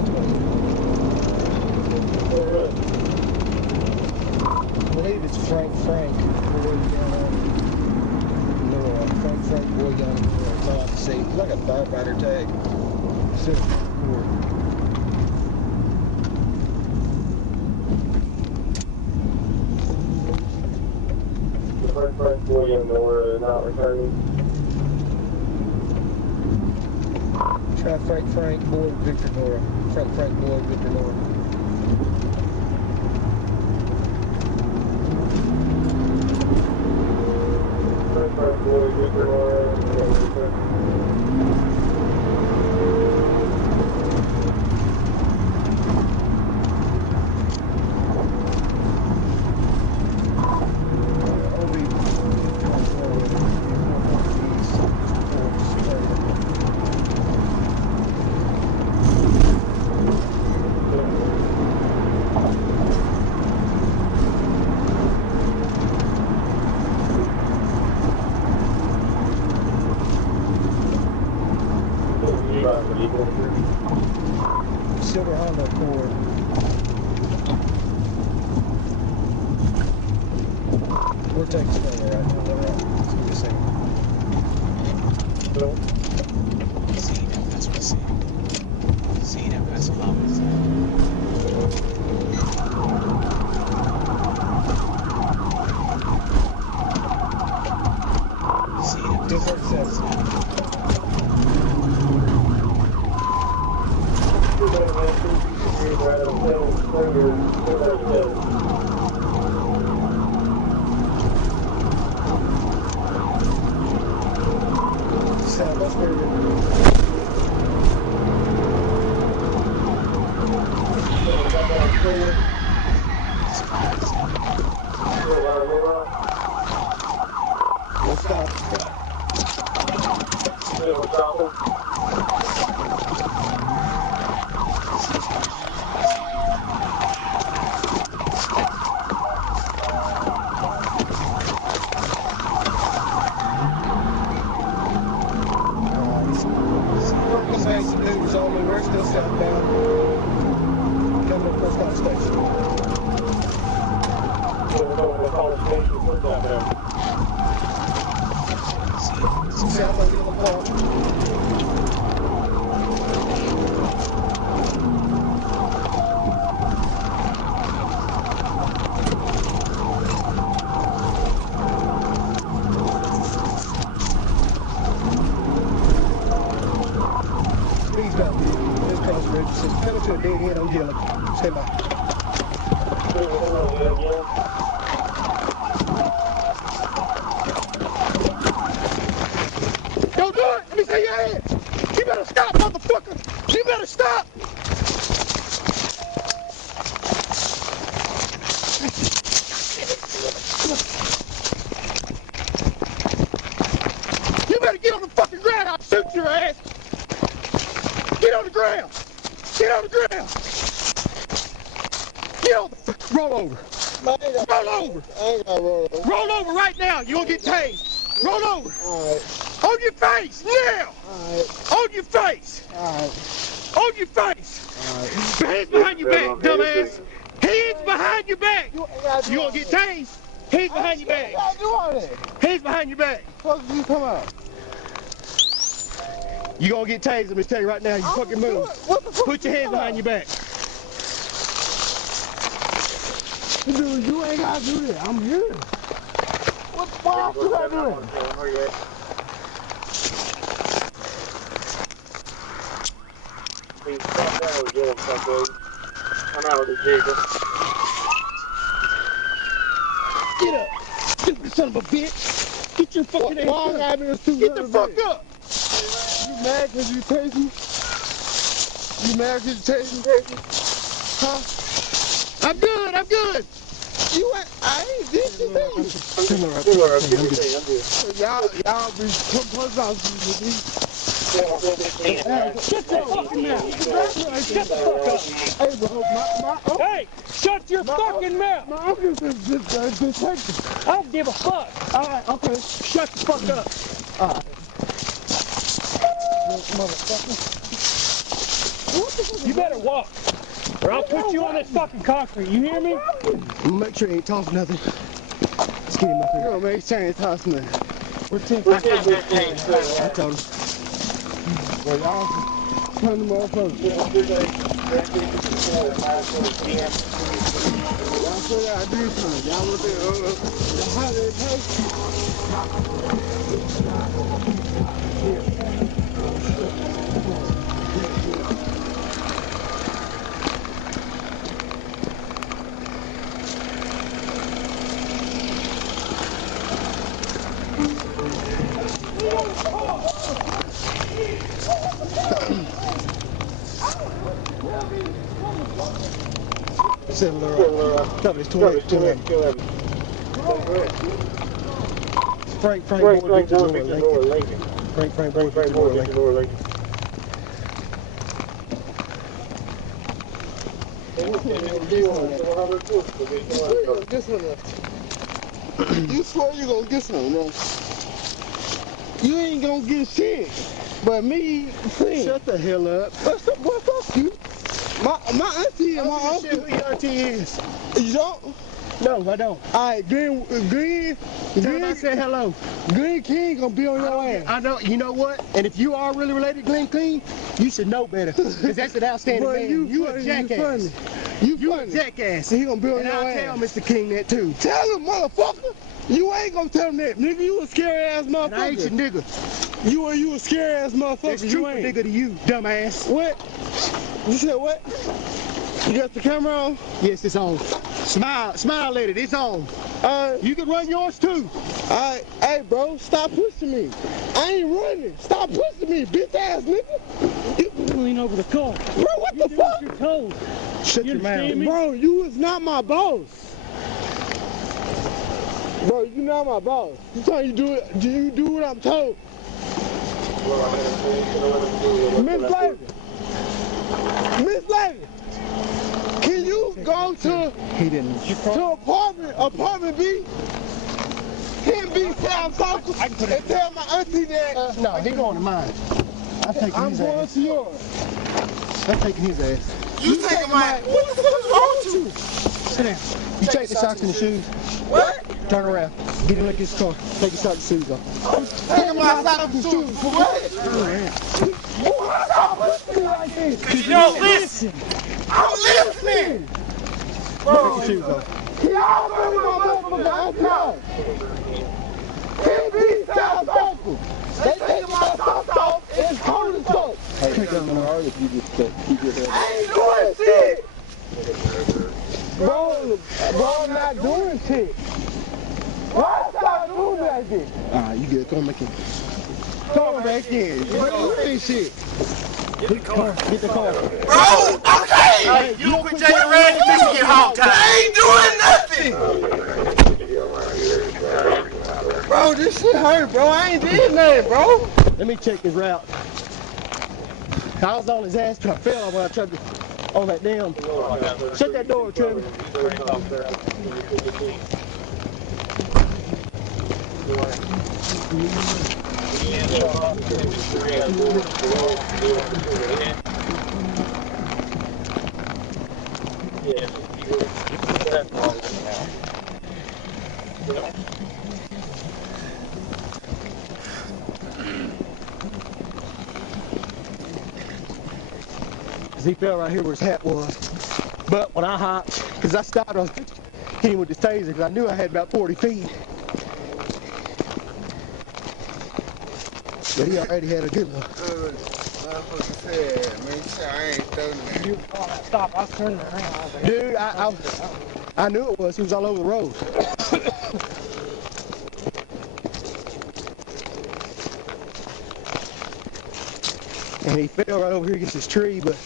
I believe it's Frank boy young Nora. Frank boy young Nora. That's all I can see. It's like a firefighter tag. Frank boy young Nora not returning. Try Frank boy Victor Nora. Frank boy Victor Nora. Frank boy Victor Nora. Silver Honda Accord. We're taking Springer right now, right? Let's give me a second. Hello? See them, that's what I see. See them, that's what I was saying. See them, 237. That's very good. Let's stop. We're still southbound. Coming to Prescott Station. South of the park. Briggs Blvd. Just cross the bridge. Coming to a dead end on Gillum. Stand by. Don't do it! Let me see your hands! You better stop, motherfucker! You better stop! You better get on the fucking ground! I'll shoot your ass! Get on the ground! Get on the ground! Get on the roll over! Roll over! I ain't gonna roll over. Roll over right now! You're gonna get tased! Roll over! Alright, On your face! Now! alright, On your face! alright, On your face! alright. Hands behind your back, dumbass! Hands behind your back! You ain't gotta do You all gonna get that. tased? Hands behind your You back! ain't gotta do all that. Hands behind your back! Fuck you come out. You gonna get tased, let me tell you right now, you fucking move. What the fuck? Put your hands behind your back. Dude, you ain't gotta do that. I'm here. Why else you gotta do that? I'm out with the vehicle. Get up, stupid son of a bitch. Get your fucking ass Why up. I be a stupid Get the fuck up. You mad cause you tased me? You mad cause you tased me? Huh? I'm good, I'm good. You ain't, I ain't did you Come on, Y'all be post officers with me. Shut your fucking mouth. Shut the fuck up. Hey bro, my Hey, shut your fucking mouth. my uncle just detective. I don't give a fuck. Alright, okay. Shut the fuck up. Alright. Motherfucker. You better walk, or I'll put you on this fucking concrete. You hear me? I'm gonna make sure he ain't tossing nothing. Let's get him up here. Yo, man, he's trying to toss nothing. We're 10 feet. I told him. Well, y'all turn the motherfucker. Y'all say I do something. Y'all look at the holiday place. Cover this 211. Frank, Victor Door, Lincoln. Frank, Victor Door, Lincoln. You swear you gonna get something, man. You ain't gonna get shit. But me, friend. Shut the hell up. What's up, you? My auntie and my uncle. Who your auntie is? You don't? No, I don't. Alright, Green, Tell him I said hello. Green King gonna be on your ass. I know, you know what? And if you are really related to Glenn King, you should know better. Because that's an outstanding Boy, man. You a jackass. You a jackass. He gonna be on And your I'll ass. tell Mr. King that too. Tell him, motherfucker. You ain't gonna tell him that. Nigga, you a scary ass motherfucker. And I ain't your nigga. You a scary ass motherfucker. That's true, nigga, to you, dumbass. What? You said what? You got the camera on? Yes, it's on. Smile at it, it's on. You can run yours too. Alright, hey bro, stop pushing me. I ain't running. Stop pushing me, bitch ass nigga. You lean over the car. Bro, what the fuck? You're told. Shut You your mouth. understand me? Bro, you is not my boss. Bro, you not my boss. You trying to do it? Do you do what I'm told? Miss Lady, can you go to apartment B? Can be South Circle and tell my auntie that? No, he going to mine. I'm I'm going to yours. I'm taking his ass. You taking my? What the fuck is wrong with you? Sit down. You take the socks and the shoes. What? Turn around. Get in this car. Take your socks and shoes off. Taking my socks and shoes for what? Cause you don't listen. I'm listening. Take your shoes off. Y'all bring my motherfucker outside. Can't be South Circle. They taking my socks off. It's cold as fuck. Take them off. I ain't doing shit. Bro, I'm not doing shit. Why y'all doing that shit? Alright, you good. Come back in. Come back in. Bro, ain't shit. Get the car. Get the car. Bro, okay! Hey, you don't quit taking red, you bitch get hog tied. I ain't doing nothing. Bro, this shit hurt, bro. I ain't did nothing, bro. Let me check his route. I was on his ass till I fell when I tried to on that damn. Shut that door, Trevor. He fell right here where his hat was. But when I hopped, because I stopped, I was hitting him with this taser because I knew I had about 40 feet. But he already had a good one. Motherfucker said, man, I ain't done that. Stop, I was turning around. Dude, I knew it was. He was all over the road. And he fell right over here against this tree, but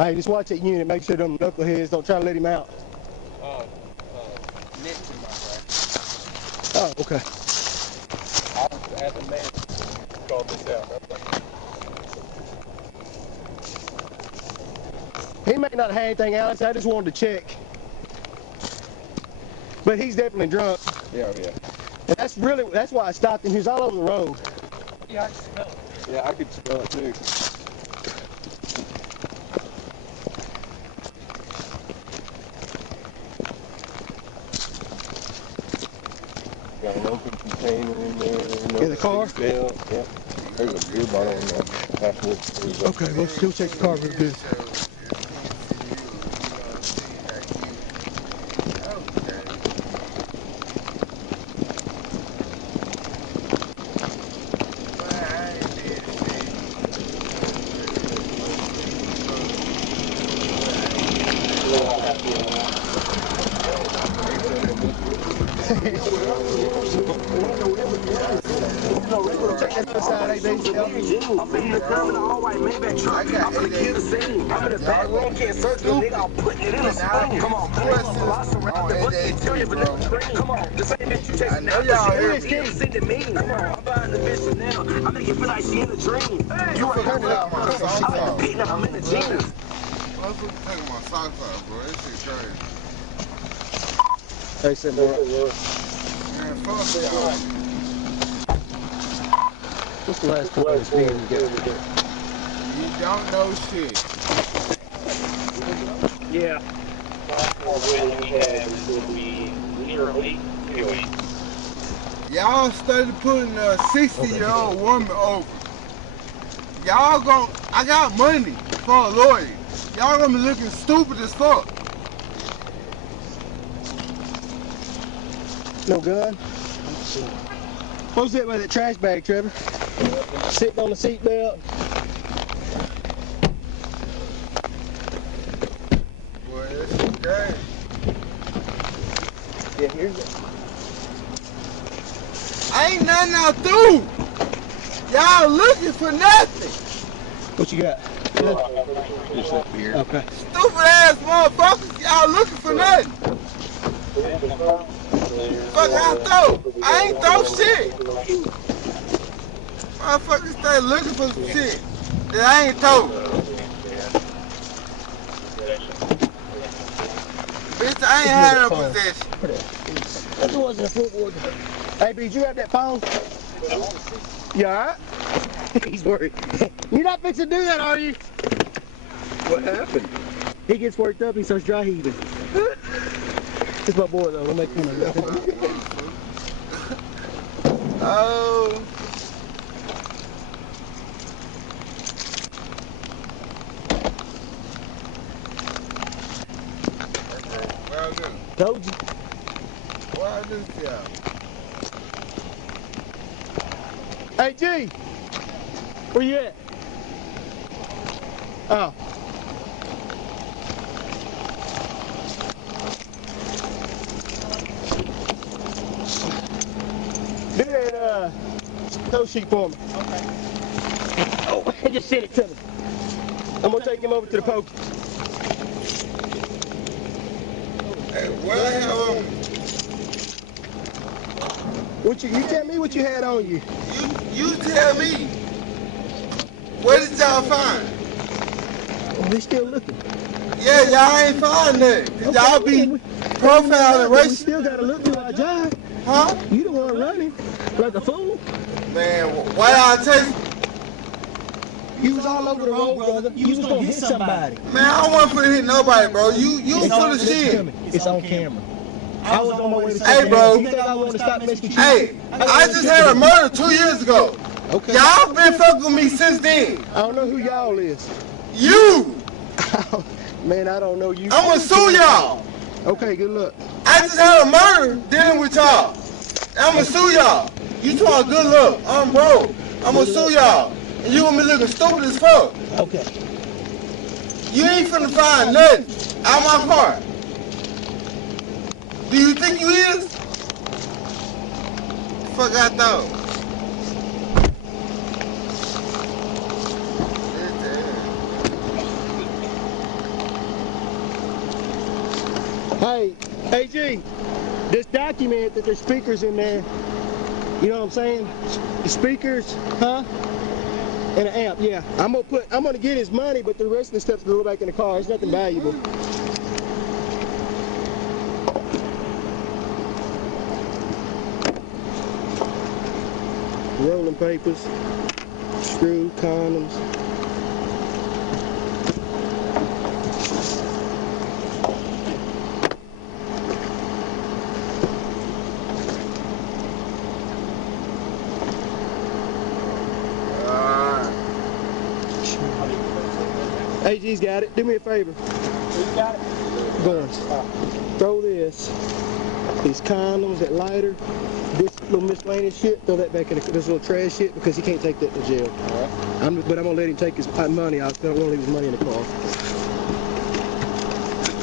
Hey, just watch that unit. Make sure them knuckleheads don't try to let him out. Nick's in my car. Oh, okay. I was at the man called this out. He may not have anything, Alex. I just wanted to check. But he's definitely drunk. Yeah. And that's why I stopped him. He was all over the road. Yeah, I can smell it. Yeah, I could smell it too. Got an open container in there. In the car? Yeah. There's a beer bottle in there. Okay, let's go check the car real good. Check that other side, AB. I'm in the car in an all-white Maybach truck. I'm gonna kill the scene. I'm in the back room, can't search the nigga. I'm putting it in a spring. Come on, pull up a lot around the bucket. Interior vanilla cream. Come on, the same bitch you chasing now. y'all hear me. Send it mean. Come on, I'm buying the bitch now. I make it feel like she in a dream. You right now, I'm like a pit now. I'm in the jeans. I'm taking my socks off, bro. This shit crazy. Hey, sit down. Man, fuck y'all. What's the last couple of speed you got? You don't know shit. Yeah. Y'all started putting a 60-year-old woman over. Y'all I got money for a lawyer. Y'all gonna be looking stupid as fuck. No gun? What's that with that trash bag, Trevor? Sitting on the seat belt. Boy, this is great. Yeah, here's it. Ain't nothing out through. Y'all looking for nothing. What you got? Just up here. Okay. Stupid ass motherfuckers. Y'all looking for nothing. Fuck I throw. I ain't throw shit. Motherfuckers stay looking for some shit that I ain't throw. Bitch, I ain't had no possession. That wasn't a footboard. Hey, B, did you have that phone? You alright? He's worried. You're not fixing to do that, are you? What happened? He gets worked up, he starts dry heaving. It's my boy though, don't make fun of him. Oh. Well done. Told you. Well done, y'all. Hey, G! Where you at? Oh. Do that tow sheet for me. Okay. Oh, just send it to me. I'm gonna take him over to the post. Hey, what the hell? What you tell me what you had on you. You tell me. What did y'all find? Oh, they still looking. Yeah, y'all ain't find nothing. Y'all be profiling We racial. still gotta look through our job. Huh? You the one running like a fool. Man, why y'all take? You was all over the road, brother. You was gonna hit somebody. Man, I wasn't finna hit nobody, bro. You full of shit. It's on camera. I was on my way to Hey, bro. You think I want to stop messing with you? Hey, I just had a murder 2 years ago. Okay. Y'all been fucking with me since then. I don't know who y'all is. You. Man, I don't know you. I'm gonna sue y'all. Okay, good luck. I just had a murder dealing with y'all. I'm gonna sue y'all. You talking good luck. I'm broke. I'm gonna sue y'all. And you gonna be looking stupid as fuck. Okay. You ain't finna find nothing out my car. Do you think you is? Fuck I thought. Hey, AG, just document that there's speakers in there. You know what I'm saying? The speakers, huh? And an amp, yeah. I'm gonna get his money, but the rest of the stuff's gonna go back in the car. It's nothing valuable. Rolling papers, screw, condoms. AG's got it. Do me a favor. You got it? Go on. Throw this. These condoms, that lighter, this little miscellaneous shit, throw that back in this little trash shit because he can't take that to jail. But I'm gonna let him take his money out. I don't want to leave his money in the car.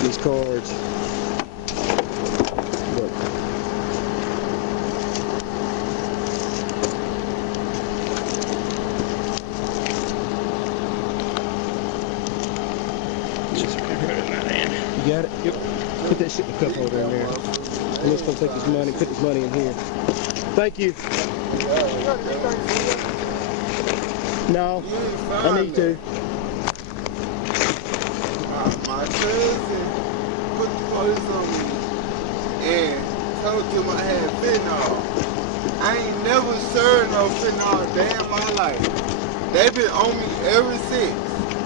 These cards. Look. You got it? Yep. Put that shit in the cup holder in there. I'm just gonna take this money, put this money in here. Thank you. No, I need to. My cousin put the police on me and told them I had fentanyl. I ain't never served no fentanyl a day in my life. They been on me ever since.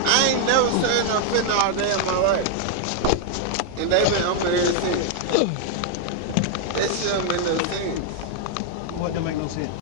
I ain't never served no fentanyl a day in my life. And they been on me ever since. That shit don't make no sense. What don't make no sense?